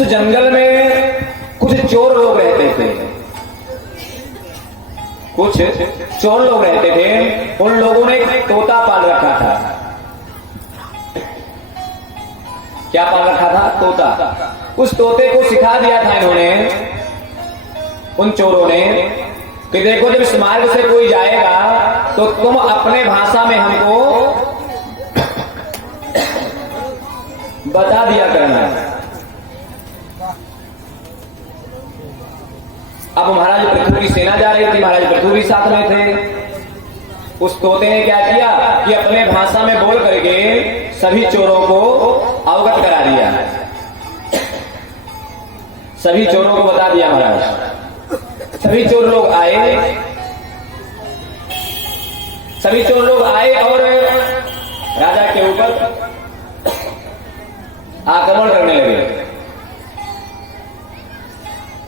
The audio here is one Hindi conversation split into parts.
उस जंगल में कुछ चोर लोग रहते थे, कुछ चोर लोग रहते थे। उन लोगों ने एक तोता पाल रखा था। क्या पाल रखा था? तोता। उस तोते को सिखा दिया था इन्होंने, उन चोरों ने, कि देखो जब इस मार्ग से कोई जाएगा तो तुम अपने भाषा में हमको बता दिया करना। अब महाराज पृथु की सेना जा रही थी, महाराज पृथु भी साथ में थे। उस तोते ने क्या किया कि अपने भाषा में बोल करके सभी चोरों को अवगत करा दिया, सभी चोरों को बता दिया महाराज। सभी चोर लोग आए, सभी चोर लोग आए और राजा के ऊपर आक्रमण करने लगे।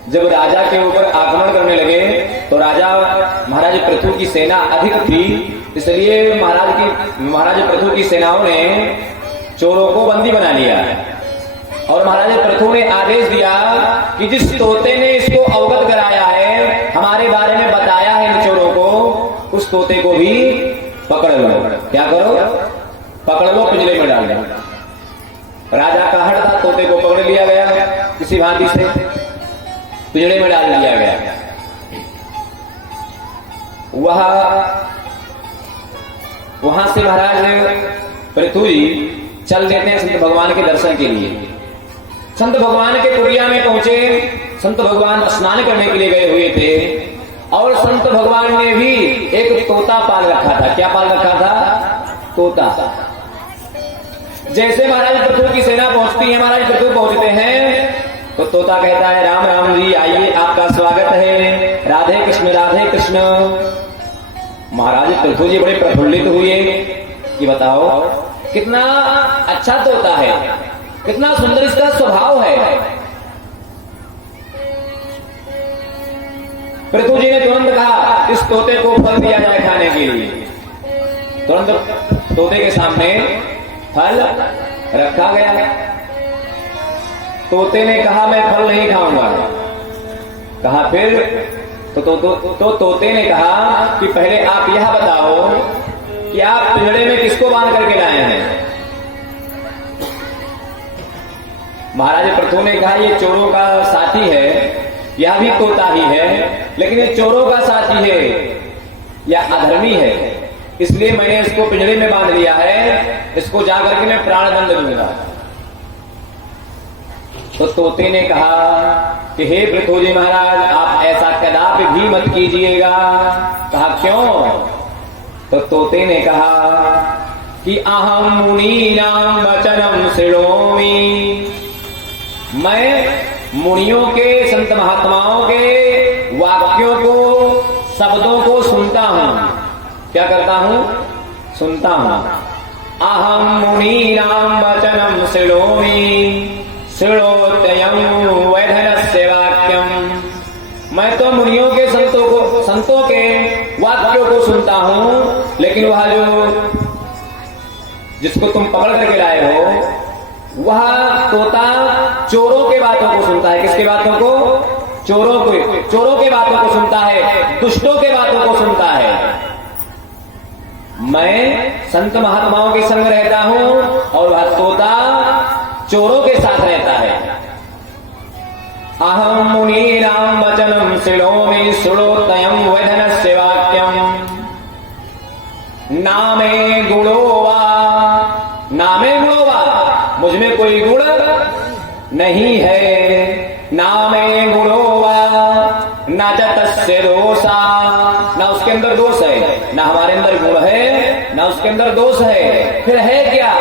जब राजा के ऊपर आक्रमण करने लगे तो राजा महाराज पृथु की सेना अधिक थी, इसलिए महाराज पृथु की सेनाओं ने चोरों को बंदी बना लिया। और महाराज पृथु ने आदेश दिया कि जिस तोते ने इसको अवगत कराया है, हमारे बारे में बताया है इन चोरों को, उस तोते को भी पकड़ लो। क्या करो? पकड़ लो, पिंजरे में डाल दो। राजा का हट था, तोते को पकड़ लिया गया, किसी भांति से पिंजरे में डाल दिया गया। वहां से महाराज पृथु जी चल देते हैं संत भगवान के दर्शन के लिए। संत भगवान के कुटिया में पहुंचे। संत भगवान स्नान करने के लिए गए हुए थे और संत भगवान ने भी एक तोता पाल रखा था। क्या पाल रखा था? तोता। जैसे महाराज पृथु की सेना पहुंचती है, महाराज पृथु पहुंचते हैं तो तोता कहता है, राम राम जी, आइए, आपका स्वागत है, राधे कृष्ण राधे कृष्ण। महाराज पृथु जी बड़े प्रफुल्लित हुए कि बताओ कितना अच्छा तोता है, कितना सुंदर इसका स्वभाव है। पृथु जी ने तुरंत कहा, इस तोते को फल दिया जाए खाने के लिए। तुरंत तोते के सामने फल रखा गया। तोते ने कहा, मैं फल नहीं खाऊंगा। कहा फिर? तो तोते ने कहा कि पहले आप यह बताओ कि आप पिंजरे में किसको बांध करके लाए हैं? महाराज पृथु ने कहा, ये चोरों का साथी है, यह भी तोता ही है, लेकिन ये चोरों का साथी है या अधर्मी है, इसलिए मैंने इसको पिंजरे में बांध लिया है, इसको जाकर के मैं प्राणदंड दूंगा। तो तोते ने कहा कि हे पृथु जी महाराज, आप ऐसा कदापि भी मत कीजिएगा। कहा क्यों? तो तोते ने कहा कि अहम मुनीनाम वचनम शृणोमि, मैं मुनियों के, संत महात्माओं के वाक्यों को, शब्दों को सुनता हूं। क्या करता हूं? सुनता हूं। अहम मुनीनाम वचनम शृणोमि शृणोत्ययं वैधनस्य वाक्यम, मैं तो मुनियों के, संतों के वाक्यों को सुनता हूं, लेकिन वह जिसको तुम पकड़ करके लाए हो, वह तोता चोरों के बातों को सुनता है। किसके बातों को? चोरों के बातों को सुनता है, दुष्टों के बातों को सुनता है। मैं संत महात्माओं के संग रहता हूं और वह तोता चोरों के साथ रहता है। अहम मुनीनाम वचनम शृणोमि शृणोत्ययं वैधनस्य वाक्यम, नामे गुणो वा, नामे गुणो वा, मुझमें कोई गुण नहीं है। नामे गुणो वा न च तस्य दोषा, ना उसके अंदर दोष है, ना हमारे अंदर गुण है, ना उसके अंदर दोष है। फिर है क्या?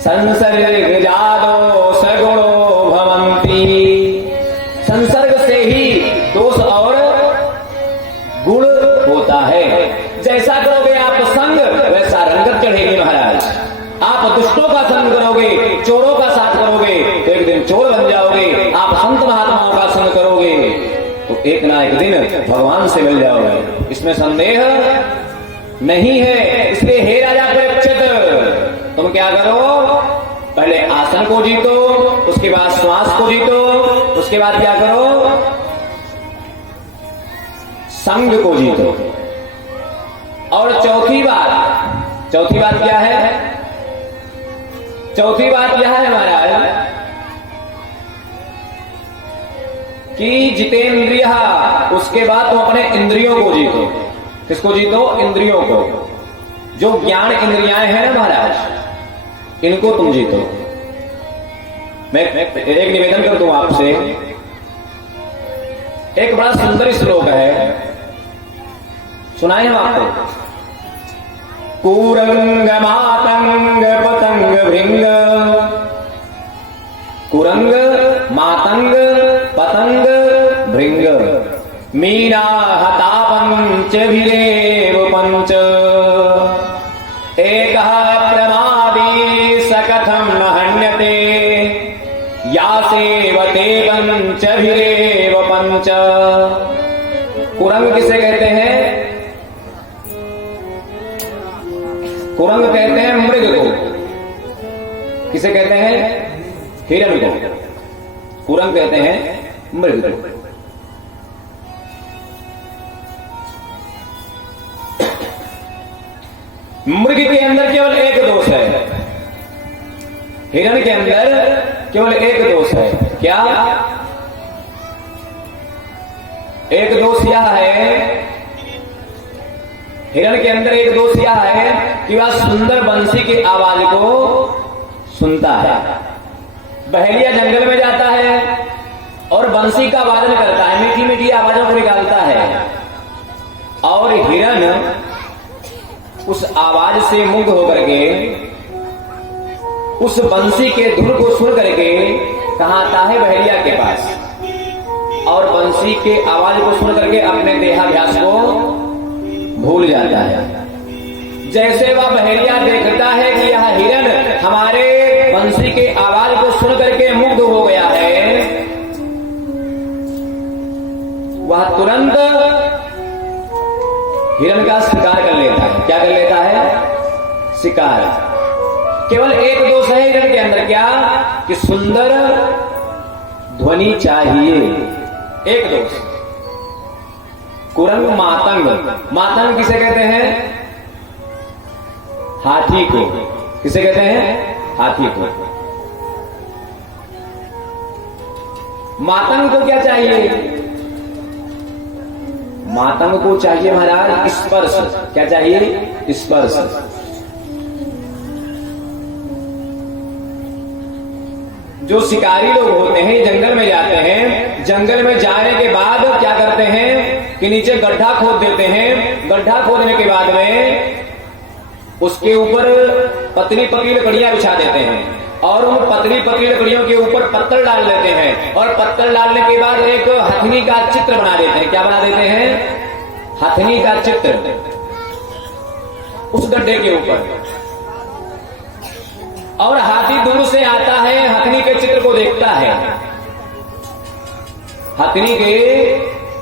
संसर्ग जादो सगुणो भवन्ति, संसर्ग से ही दोष और गुण होता है। जैसा करोगे आप संग, वैसा रंगत चढ़ेगी महाराज। आप दुष्टों का संग करोगे, चोरों का साथ करोगे तो एक दिन चोर बन जाओगे। आप संत महात्माओं का संग करोगे तो एक ना एक दिन भगवान से मिल जाओगे, इसमें संदेह नहीं है। इसलिए हे राजा परीक्षित, तुम क्या करो? पहले आसन को जीतो, उसके बाद श्वास को जीतो, उसके बाद क्या करो, संग को जीतो। और चौथी बात क्या है? चौथी बात यह है महाराज कि जितेंद्रिय, उसके बाद तुम अपने इंद्रियों को जीतो। किसको जीतो? इंद्रियों को। जो ज्ञान इंद्रियाएं हैं ना महाराज, इनको तुम जीतो। मैं एक निवेदन कर दूं आपसे, एक बड़ा सुंदर श्लोक है, सुनाए हम आपको। कुरंग मातंग पतंग भृंग, कुरंग मातंग पतंग भृंग, मीना हता पंचभिरेव पंच, एकः प्रमादी सकथं न हन्यते, या सेवते पंचभिरेव पंच। कुरंग किसे कहते हैं? कुरंग कहते हैं मृग को। किसे कहते हैं? हिरण को। कुरंग कहते हैं मृग को। मृग के अंदर केवल एक दोष है, हिरण के अंदर केवल एक दोष है। क्या? एक दोष यह है, हिरण के अंदर एक दोष यह है कि वह सुंदर बंसी की आवाज को सुनता है। बहेलिया जंगल में जाता है और बंसी का वादन करता है, मीठी मीठी आवाजों को निकालता है, और हिरण उस आवाज से मुग्ध होकर के उस बंसी के धुन को सुन करके कहाँ आता है? बहेलिया के पास, और बंसी के आवाज को सुन करके अपने देहाभ्यास को भूल जाता है। जैसे वह बहेलिया देखता है कि यह हिरण हमारे बंसी के आवाज को सुन करके मुग्ध हो गया है, वह तुरंत हिरण का शिकार कर लेता है। क्या कर लेता है? शिकार। केवल एक दोष है हिरण के अंदर, क्या? कि सुंदर ध्वनि चाहिए, एक दोष। कुरंग मातंग, मातंग किसे कहते हैं? हाथी को। किसे कहते हैं? हाथी को। मातंग को क्या चाहिए? मातंग को चाहिए महाराज स्पर्श। क्या चाहिए? स्पर्श। जो शिकारी लोग होते हैं जंगल में जाते हैं, जंगल में जाने के बाद क्या करते हैं कि नीचे गड्ढा खोद देते हैं। गड्ढा खोदने के बाद में उसके ऊपर पतली पतली लकड़ियां बिछा देते हैं, और उन पतली पतली लकड़ियों के ऊपर पत्थर डाल देते हैं, और पत्थर डालने के बाद एक हथनी का चित्र बना देते हैं। क्या बना देते हैं? हथनी का चित्र उस गड्ढे के ऊपर, और हाथी दूर से आता है, हथनी के चित्र को देखता है, हथनी के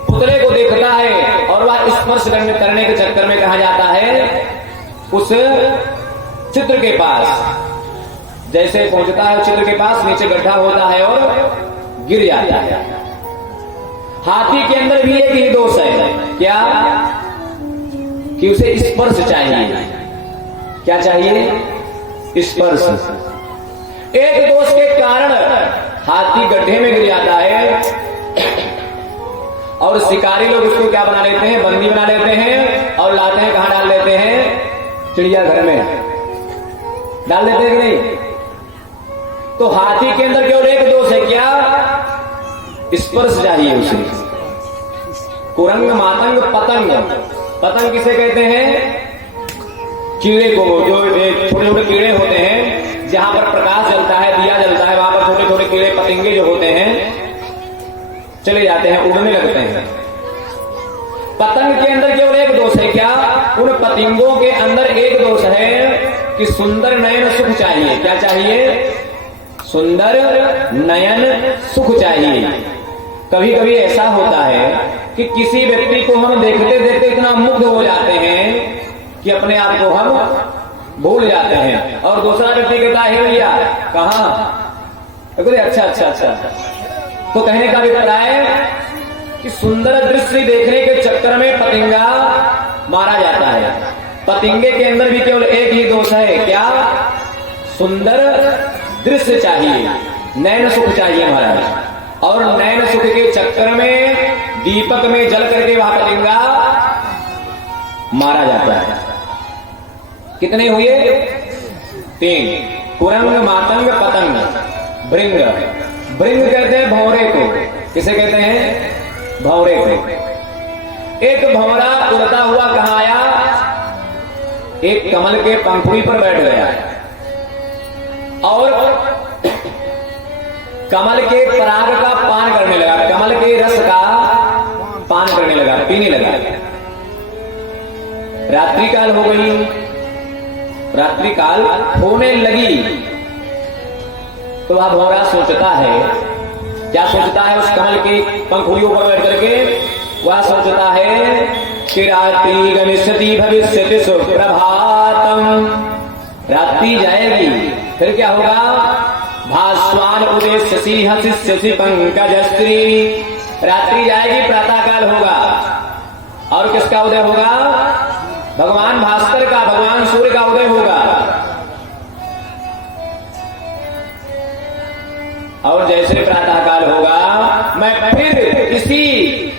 पुतले को देखता है, और वह स्पर्श करने के चक्कर में कहा जाता है उस चित्र के पास। जैसे पहुंचता है उस चित्र के पास, नीचे गड्ढा होता है और गिर जाता है। हाथी के अंदर भी एक ही दोष है, क्या? कि उसे स्पर्श चाहिए। क्या चाहिए? स्पर्श। एक दोष के कारण हाथी गड्ढे में गिर जाता है, और शिकारी लोग उसको क्या बना लेते हैं? बंदी बना लेते हैं, और लाते हैं कहां डाल देते हैं? चिड़ियाघर में डाल देते हैं कि नहीं? तो हाथी के अंदर केवल एक दोष है, क्या? स्पर्श चाहिए उसे। कुरंग मातंग पतंग, पतंग किसे कहते हैं? कीड़े को। जो छोटे छोटे कीड़े होते हैं, जहां पर प्रकाश जलता है, दिया जलता है, वहां पर छोटे छोटे कीड़े पतंगे जो होते हैं चले जाते हैं, उड़ने लगते हैं। पतंग के अंदर केवल एक दोष है, क्या? उन पतंगों के अंदर एक दोष है कि सुंदर नयन सुख चाहिए। क्या चाहिए? सुंदर नयन सुख चाहिए। कभी कभी ऐसा होता है कि किसी व्यक्ति को हम देखते देखते इतना मुग्ध हो जाते हैं कि अपने आप को हम भूल जाते हैं। और दूसरा व्यक्ति कहता है भैया कहाँ, बोले अच्छा अच्छा अच्छा। तो कहने का अभिप्राय कि सुंदर दृश्य देखने के चक्कर में पतिंगा मारा जाता है। पतिंगे के अंदर भी केवल एक ही दोष है, क्या? सुंदर दृश्य चाहिए, नैन सुख चाहिए महाराज। और नैन सुख के चक्कर में दीपक में जल करके वह पतिंगा मारा जाता है। कितने हुए? 3। कुरंग, मातंग, पतंग, भृंग। भृंग कहते हैं भंवरे को। किसे कहते हैं? भंवरे को। एक भंवरा उड़ता हुआ कहां आया? एक कमल के पंखुड़ी पर बैठ गया और कमल के पराग का पान करने लगा, कमल के रस का पान करने लगा, पीने लगा। रात्रि काल हो गई, रात्रि काल होने लगी तो वह भंवरा सोचता है, क्या सोचता है? उस कमल की पंखुड़ियों पर बैठ करके वह सोचता है कि रात्रि गमिष्यति भविष्यति सुप्रभातम। रात्रि जाएगी फिर क्या होगा? भास्वान उदेश्यसि हसिष्यसि पंकजस्त्री। रात्रि जाएगी, प्रातः काल होगा और किसका उदय होगा? भगवान भास्कर का, भगवान सूर्य का उदय होगा। और जैसे प्रातः काल होगा मैं फिर इसी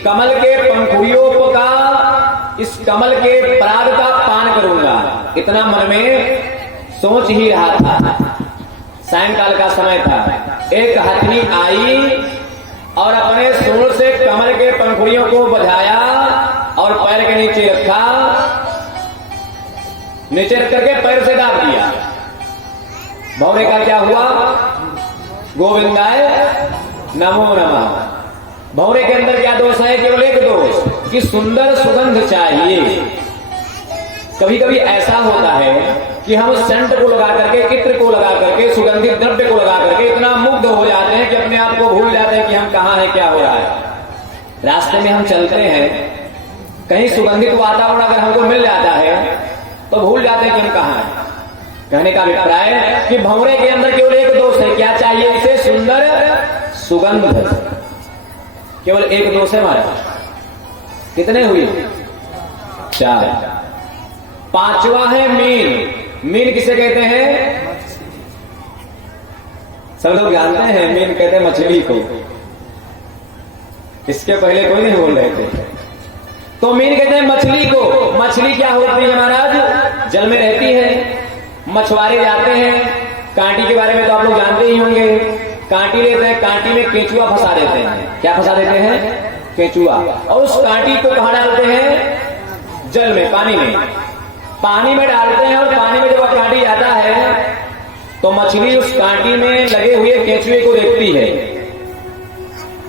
कमल के पंखुड़ियों का, इस कमल के पराग का पान करूंगा। इतना मन में सोच ही रहा था। सायंकाल का समय था। एक हथनी आई और अपने सूंड से कमल के पंखुड़ियों को बजाया और पैर के नीचे रखा, नीचे रख करके पैर से दाब दिया। भंवरे का क्या हुआ? गोविंदाय नमो नमः। भंवरे के अंदर क्या दोष है? केवल एक दोष कि सुंदर सुगंध चाहिए। कभी कभी ऐसा होता है कि हम सेंट को लगा करके, इत्र को लगा करके, सुगंधित द्रव्य को लगा करके इतना मुग्ध हो जाते हैं कि अपने आप को भूल जाते हैं कि हम कहां हैं, क्या हो रहा है। रास्ते में हम चलते हैं, कहीं सुगंधित वातावरण अगर हमको मिल जाता है तो भूल जाते हैं कि हम कहां हैं। कहने का अभिप्राय है कि भंवरे के अंदर केवल एक दोष है, क्या चाहिए इसे? सुंदर सुगंध। केवल एक दोष है महाराज। कितने हुए? 4। 5वां है मीन। मीन किसे कहते हैं? सब लोग जानते हैं, मीन कहते हैं मछली को। इसके पहले कोई नहीं बोल रहे थे। तो मीन कहते हैं मछली को। मछली क्या होती है महाराज? जल में रहती है। मछुआरे जाते हैं, कांटी के बारे में तो आप लोग जानते ही होंगे। कांटी लेते हैं, कांटी में केंचुआ फंसा देते हैं। क्या फंसा देते हैं? केंचुआ। और उस कांटी को कहां डालते हैं? जल में, पानी में। पानी में डालते हैं और पानी में जब वह कांटी जाता है तो मछली उस कांटी में लगे हुए केंचुए को देखती है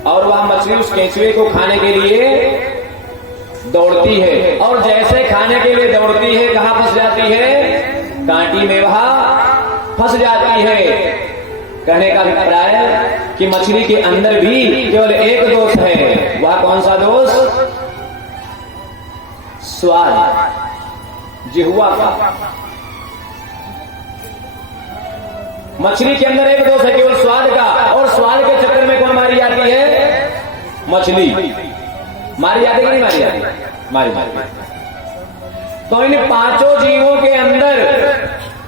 और वह मछली उस केंचुए को खाने के लिए दौड़ती है। और जैसे खाने के लिए दौड़ती है, कहां फंस जाती है? कांटी में वह फंस जाती है। कहने का अभिप्राय है कि मछली के अंदर भी केवल एक दोष है। वह कौन सा दोष? स्वाद, जिह्वा का। मछली के अंदर एक दोष है, केवल स्वाद का। और स्वाद के चक्कर में कौन मारी जाती है? मछली। मारी जाती है कि नहीं मारी जाती? मारी जाती। तो इन 5 जीवों के अंदर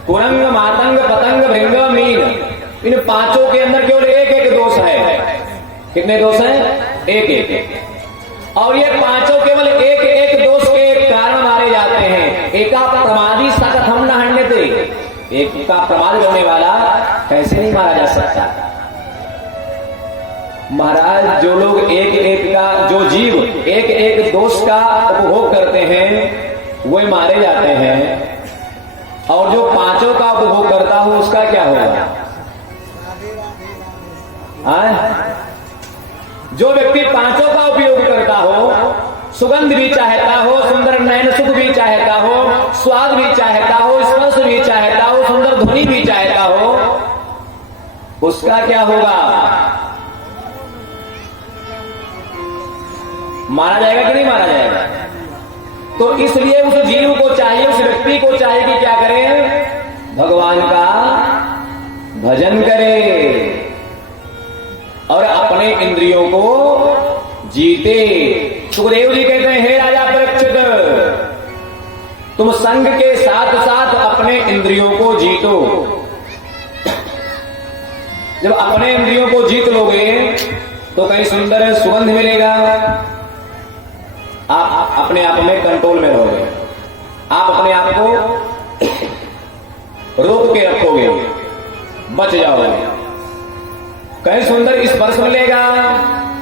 कुरंग, मातंग, पतंग, भृंग, मीन, इन 5 के अंदर केवल एक एक दोष है। कितने दोष हैं? एक एक। और ये 5 केवल एक एक दोष के कारण मारे जाते हैं। एका प्रमादी सकत हम न हटने थे। एक का प्रमाद करने वाला कैसे नहीं मारा जा सकता? महाराज, जो लोग एक एक का, जो जीव एक एक दोष का उपभोग करते हैं वो मारे जाते हैं। और जो 5 का उपभोग करता हो उसका क्या होगा? जो व्यक्ति 5 का उपयोग करता हो, सुगंध भी चाहता हो, सुंदर नयन सुख भी चाहता हो, स्वाद भी चाहता हो, स्पर्श भी चाहता हो, सुंदर ध्वनि भी चाहता हो, उसका क्या होगा? मारा जाएगा कि नहीं मारा जाएगा? तो इसलिए उस जीव को चाहिए, उस व्यक्ति को चाहिए कि क्या करे, भगवान का भजन करे और अपने इंद्रियों को जीते। सुखदेव जी कहते हैं, हे राजा परीक्षित, तुम संग के साथ साथ अपने इंद्रियों को जीतो। जब अपने इंद्रियों को जीत लोगे तो कहीं सुंदर सुगंध मिलेगा, आप अपने आप में कंट्रोल में रहोगे, आप अपने आप को रोक के रखोगे, बच जाओगे। कहीं सुंदर स्पर्श मिलेगा,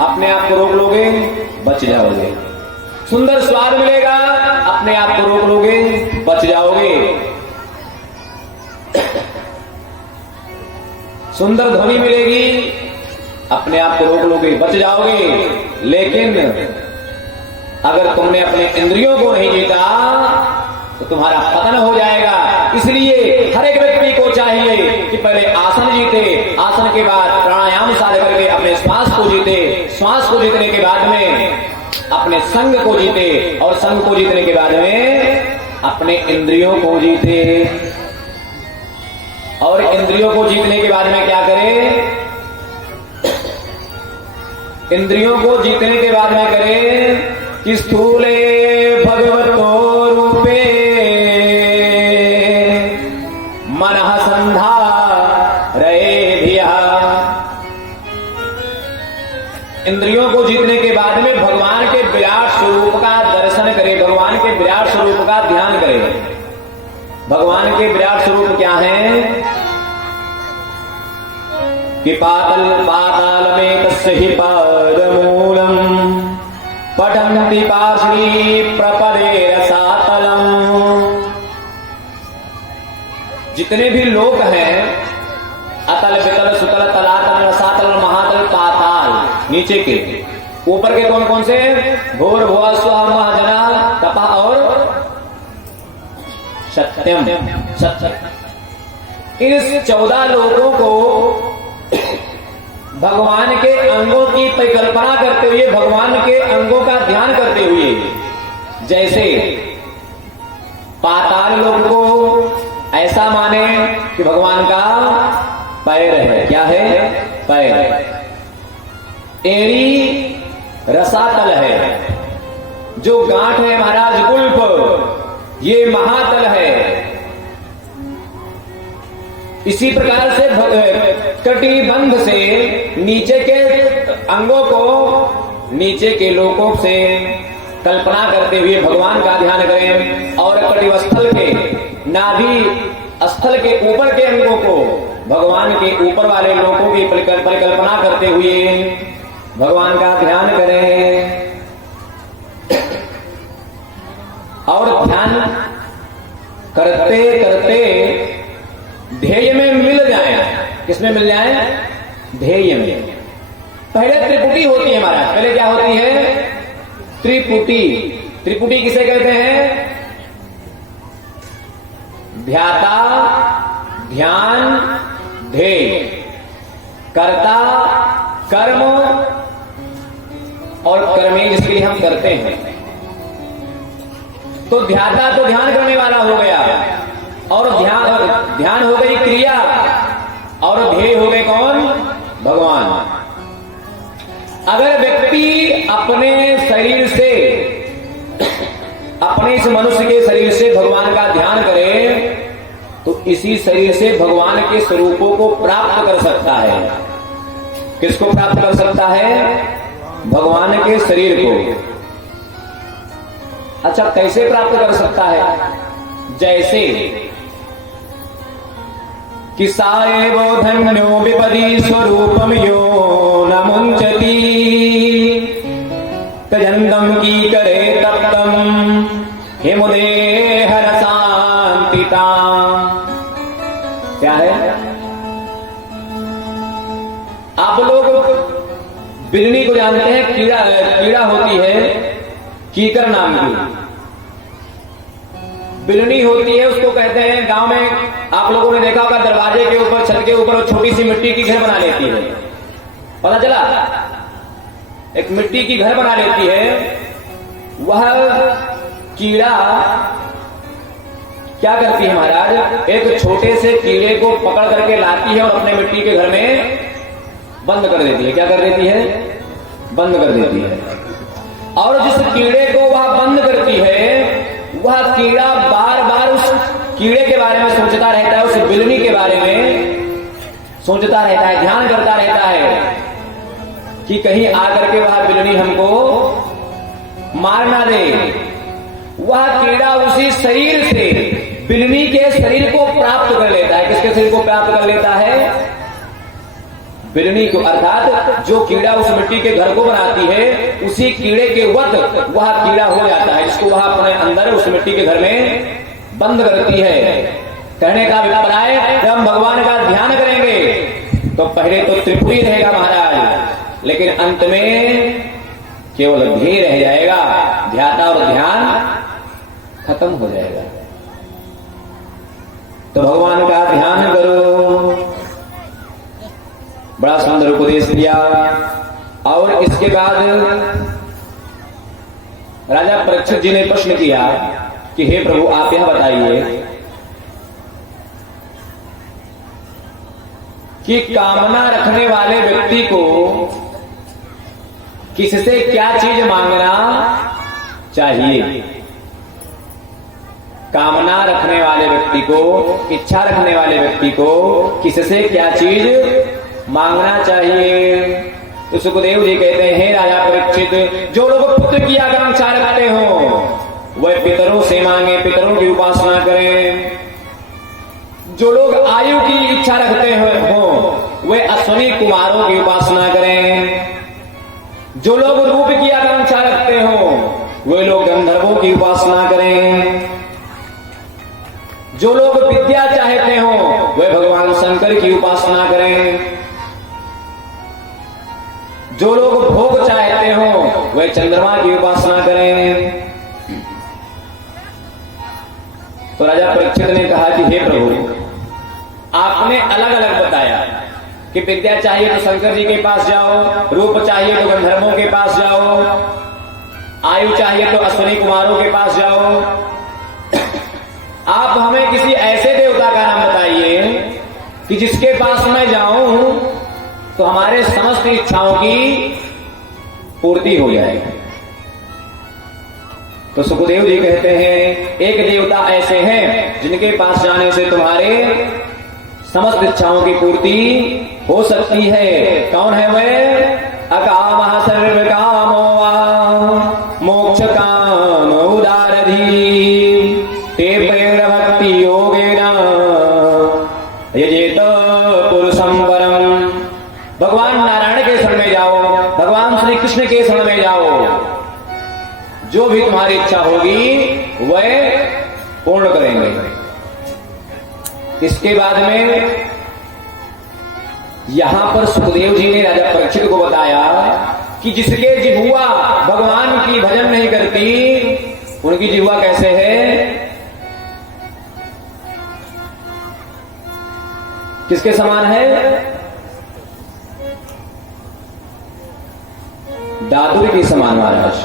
अपने आप को रोक लोगे, बच जाओगे। सुंदर स्वाद मिलेगा, अपने आप को रोक लोगे, बच जाओगे। सुंदर ध्वनि मिलेगी, अपने आप को रोक लोगे, बच जाओगे। लेकिन अगर तुमने अपने इंद्रियों को नहीं जीता तो तुम्हारा पतन हो जाएगा। इसलिए हर एक व्यक्ति को चाहिए कि पहले आसन जीते, आसन के बाद प्राणायाम साध करके अपने श्वास को जीते, श्वास को जीतने के बाद में अपने संग को जीते और संग को जीतने के बाद में अपने इंद्रियों को जीते। और इंद्रियों को जीतने के बाद में क्या करें, इंद्रियों को जीतने के बाद में करें कि स्थूले भगवतो रूपे मनः संधारये धिया। इंद्रियों को जीतने के बाद में भगवान के विराट स्वरूप का दर्शन करें, भगवान के विराट स्वरूप का ध्यान करें। भगवान के विराट स्वरूप क्या है कि पाताल में तस्य हि पादमूलम पठन्ति पार्ष्णी प्रपदे रसातलम। जितने भी लोक हैं, अतल वितल सुतल तलातल रसातल महातल पाताल, नीचे के, ऊपर के कौन कौन से, भूर भुवा स्वः महाजना तपः और सत्यम। इन 14 लोगों को भगवान के अंगों की परिकल्पना करते हुए, भगवान के अंगों का ध्यान करते हुए, जैसे पाताल लोक को ऐसा माने कि भगवान का पैर है, क्या है, पैर। एड़ी रसातल है, जो गांठ है महाराज गुल्फ, ये महातल है। इसी प्रकार से कटिबंध से नीचे के अंगों को, नीचे के लोकों से कल्पना करते हुए भगवान का ध्यान करें। और कटिस्थल के, नाभि स्थल के ऊपर के अंगों को भगवान के ऊपर वाले लोकों की परिकल्पना करते हुए भगवान का ध्यान करें। और ध्यान करते करते ध्येय में मिल जाए। किसमें मिल जाए, ध्येय में। पहले त्रिपुटी होती है महाराज, पहले क्या होती है, त्रिपुटी। त्रिपुटी किसे कहते हैं, ध्याता, ध्यान, ध्येय, कर्ता, कर्म और कर्मे जिसके हम करते हैं। तो ध्याता तो ध्यान करने वाला हो गया, और ध्यान हो गई क्रिया, और ध्येय हो गए कौन, भगवान। अगर व्यक्ति अपने शरीर से, अपने इस मनुष्य के शरीर से भगवान का ध्यान करे तो इसी शरीर से भगवान के स्वरूपों को प्राप्त कर सकता है। किसको प्राप्त कर सकता है, भगवान के शरीर को। अच्छा, कैसे प्राप्त कर सकता है, जैसे कि सारे वो धन्यो विपदी स्वरूपम यो न मुंचती तजंदम की करे तप्तम हिमुदे हर शांतिता। क्या है, आप लोग बिल्ली को जानते हैं, कीड़ा होती है कीकर नाम की बिल्ली होती है, उसको कहते हैं गांव में आप लोगों ने देखा होगा, दरवाजे के ऊपर, छत के ऊपर छोटी सी मिट्टी की घर बना लेती है। पता चला, एक मिट्टी की घर बना लेती है। वह कीड़ा क्या करती है महाराज, एक छोटे से कीड़े को पकड़ करके लाती है और अपने मिट्टी के घर में बंद कर देती है। क्या कर देती है? बंद कर देती है। और जिस कीड़े को वह बंद करती है, वह कीड़ा बार बार उस कीड़े के बारे में सोचता रहता है, उस बिल्ली के बारे में सोचता रहता है, ध्यान करता रहता है कि कहीं आकर के वह बिल्ली हमको मार ना दे। वह कीड़ा उसी शरीर से बिल्ली के शरीर को प्राप्त कर लेता है। किसके शरीर को प्राप्त कर लेता है? बिल्ली को, अर्थात जो कीड़ा उस मिट्टी के घर को बनाती है, उसी कीड़े के वत वह कीड़ा हो जाता है, जिसको वह अपने अंदर उस मिट्टी के घर में बंद करती है। कहने का अभिप्राय, जब हम भगवान का ध्यान करेंगे तो पहले तो त्रिपुरी रहेगा महाराज, लेकिन अंत में केवल ध्येय रह जाएगा, ध्याता और ध्यान खत्म हो जाएगा। तो भगवान का ध्यान करो। बड़ा सुंदर उपदेश दिया। और इसके बाद राजा परीक्षित जी ने प्रश्न किया कि हे प्रभु, आप यह बताइए कि कामना रखने वाले व्यक्ति को किससे क्या चीज मांगना चाहिए? कामना रखने वाले व्यक्ति को, इच्छा रखने वाले व्यक्ति को किससे क्या चीज मांगना चाहिए? तो सुखदेव जी कहते हैं, राजा परीक्षित, जो लोग पुत्र की आकांक्षा रखते हो वह पितरों से मांगे, पितरों की उपासना करें। जो लोग आयु की इच्छा रखते हो वे अश्विनी कुमारों की उपासना करें। जो लोग रूप की आकांक्षा रखते हो वे लोग गंधर्वों की उपासना करें। जो लोग विद्या चाहते हो वे भगवान शंकर की उपासना करें। जो लोग भोग चाहते हो वे चंद्रमा की उपासना करें। तो राजा परीक्षित ने कहा कि हे प्रभु, आपने अलग अलग बताया कि विद्या चाहिए तो शंकर जी के पास जाओ, रूप चाहिए तो गंधर्वों के पास जाओ, आयु चाहिए तो अश्विनी कुमारों के पास जाओ। आप हमें किसी ऐसे देवता का नाम बताइए कि जिसके पास मैं जाऊं तो हमारे समस्त इच्छाओं की पूर्ति हो जाएगी। तो सुखदेव जी कहते हैं, एक देवता ऐसे हैं जिनके पास जाने से तुम्हारे समस्त इच्छाओं की पूर्ति हो सकती है। कौन है वे? अकामः सर्व कामो वा मोक्ष काम उदारधी ते प्रेम भक्ति योगेन यजेत पुरुषं परम। भगवान नारायण के शरण में जाओ, भगवान श्री कृष्ण के शरण में जाओ, जो भी तुम्हारी इच्छा होगी वह पूर्ण करेंगे। इसके बाद में यहां पर सुखदेव जी ने राजा परीक्षित को बताया कि जिसके जिह्वा भगवान की भजन नहीं करती, उनकी जिह्वा कैसे है? किसके समान है? दादुरी के समान महाराज।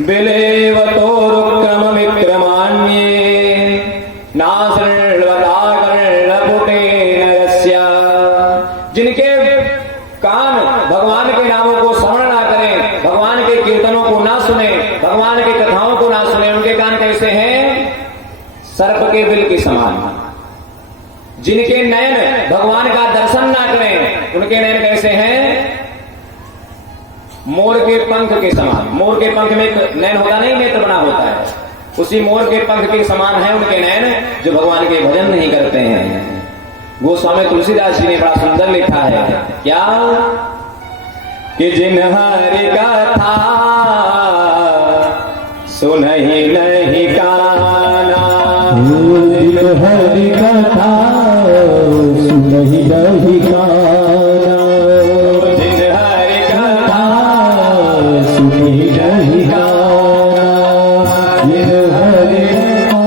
बिलेवतोरुक्रम विक्रमान्ये नासृण्वताकर्णपुटे नरस्य। जिनके कान भगवान के नामों को श्रवण ना करें, भगवान के कीर्तनों को ना सुने, भगवान की कथाओं को ना सुने, उनके कान कैसे हैं? सर्प के बिल के समान। जिनके नयन भगवान का दर्शन ना करें, उनके नयन कैसे हैं? मोर के पंख के समान। मोर के पंख में नयन होता नहीं, नेत्र बना होता है, उसी मोर के पंख के समान है उनके नयन जो भगवान के भजन नहीं करते हैं। गोस्वामी तुलसीदास जी ने बड़ा सुंदर लिखा है, क्या कि जिन हरि कथा सुनहि नहीं काना, जिन हरि कथा सुनहि नहीं काना, जिन हरि कथा सुनहि नहीं काना, जिन हरि कथा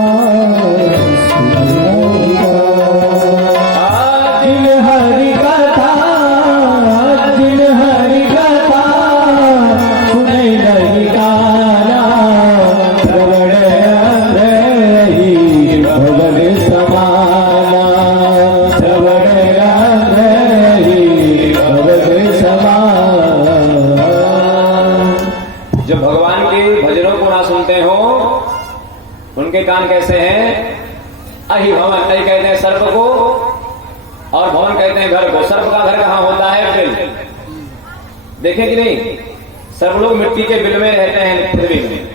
कान कैसे हैं? अहि भवन, अहि कहते हैं सर्प को, और भवन कहते हैं घर को। सर्प का घर कहाँ होता है? बिल। देखें कि नहीं, सब लोग मिट्टी के बिल में रहते हैं पृथ्वी में।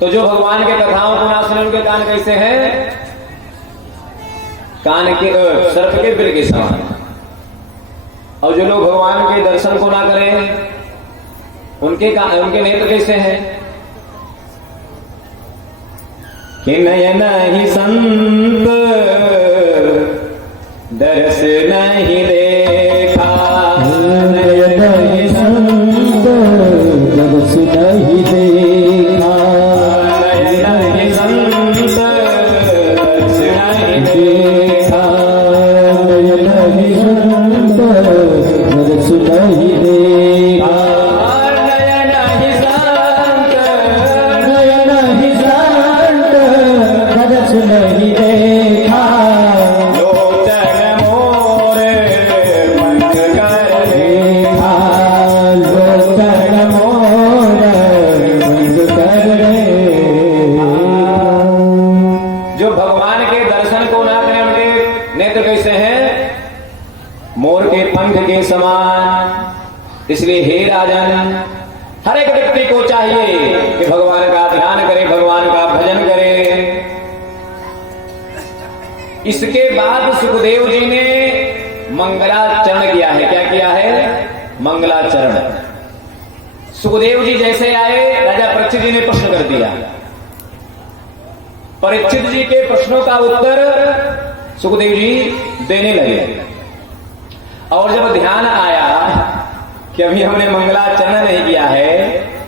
तो जो भगवान के कथाओं को ना सुने उनके कान कैसे हैं? कान के सर्प के बिल के समान। और जो लोग भगवान के दर्शन को ना करें उनके नेत्र कैसे हैं? कि नयन ही संत दर्श नहीं देखा, नयन ही संत दर्श नहीं देखा, नयन ही संत दर्श नहीं देखा, नयन ही संत दर्श नहीं देखा, नयन ही संत नयन ही संत दर्श नहीं देखा, लोचन मोर बंद कर देखा लोचन मोर बंद कर देखा। जो भगवान के दर्शन को ना करें उनके नेत्र कैसे हैं? मोर के पंख के समान। इसलिए हे राजन, हर एक व्यक्ति को चाहिए कि भगवान का ध्यान करे, भगवान का भजन करे। इसके बाद सुखदेव जी ने मंगलाचरण किया है। क्या किया है? मंगलाचरण। सुखदेव जी जैसे आए, राजा परीक्षित जी ने प्रश्न कर दिया। परीक्षित जी के प्रश्नों का उत्तर सुखदेव जी देने लगे। और जब ध्यान आया कि अभी हमने मंगलाचरण नहीं किया है,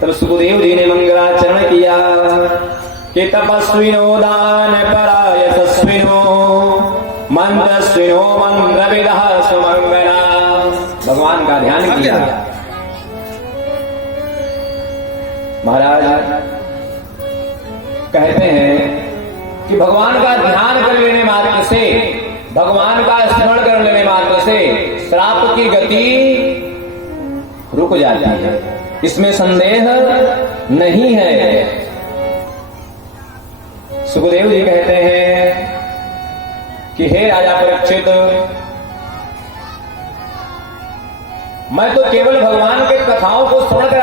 तब सुखदेव जी ने मंगलाचरण किया कि तपस्विनो दान परायतस्विनो मंत्रस्विनो मंत्रविदः सुमंगला। भगवान का ध्यान किया। महाराज कहते हैं कि भगवान का ध्यान कर लेने मात्र से, भगवान का स्मरण कर लेने मात्र से श्राप की गति रुक जाती है। इसमें संदेह नहीं है। सुखदेव जी कहते हैं कि हे राजा परीक्षित, मैं तो केवल भगवान के कथाओं को सुनकर